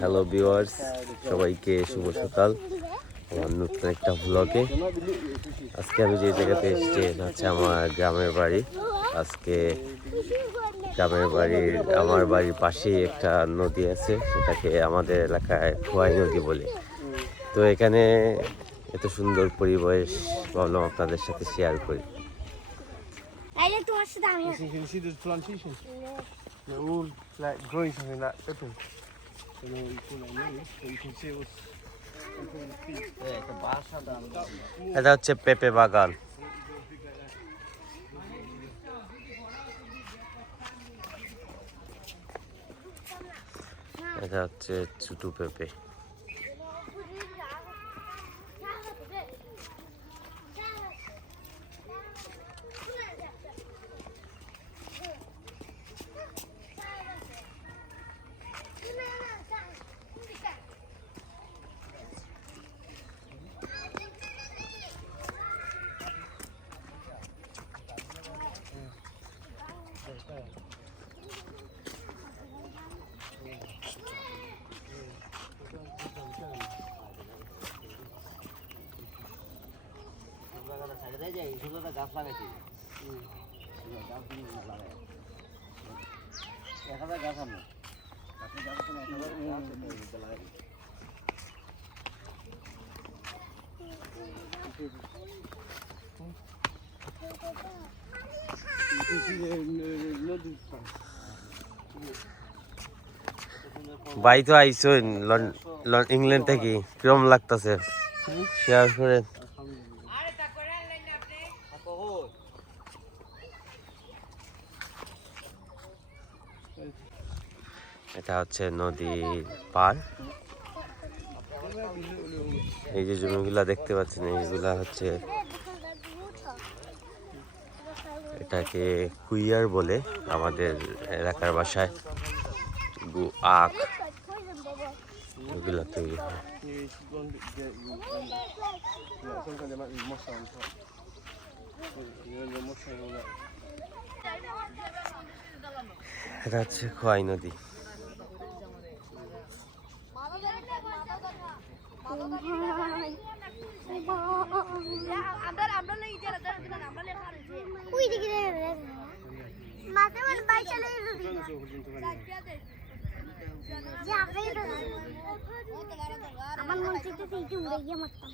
Hello viewers, সবাইকে শুভ সকাল আমার নতুন একটা ব্লগে। আজকে আমি যে জায়গাতে এসেছি হচ্ছে আমার গ্রামের বাড়ি। আজকে আমার বাড়ির পাশেই একটা নদী আছে, সেটাকে আমাদের এলাকায় খোয়াই নদী বলে। তো এখানে এত সুন্দর পরিবেশ, ভাবলাম আপনাদের সাথে শেয়ার করি। You see this plantation? They're all like growing something like pepper. So now you pull like this, so you can see what's on the feet. এটা হচ্ছে পেঁপে বাগান। এটা হচ্ছে ছোটো পেঁপে। গাছ লাগাইছি, গাছ আমরা ভাই তো আইসো ইংল্যান্ড থেকে, কিরম লাগতেছে শেয়ার করে। এটা হচ্ছে নদীর পার। এই যে জমিগুলা দেখতে পাচ্ছেন, এইগুলা হচ্ছে, এটাকে কুইয়ার বলে আমাদের এলাকার ভাষায়। আখ এগুলা তৈরি হয়। এটা হচ্ছে খোয়াই নদী। আমার মন চাইতেছে এইটা উড়ে গিয়ে মারতাম।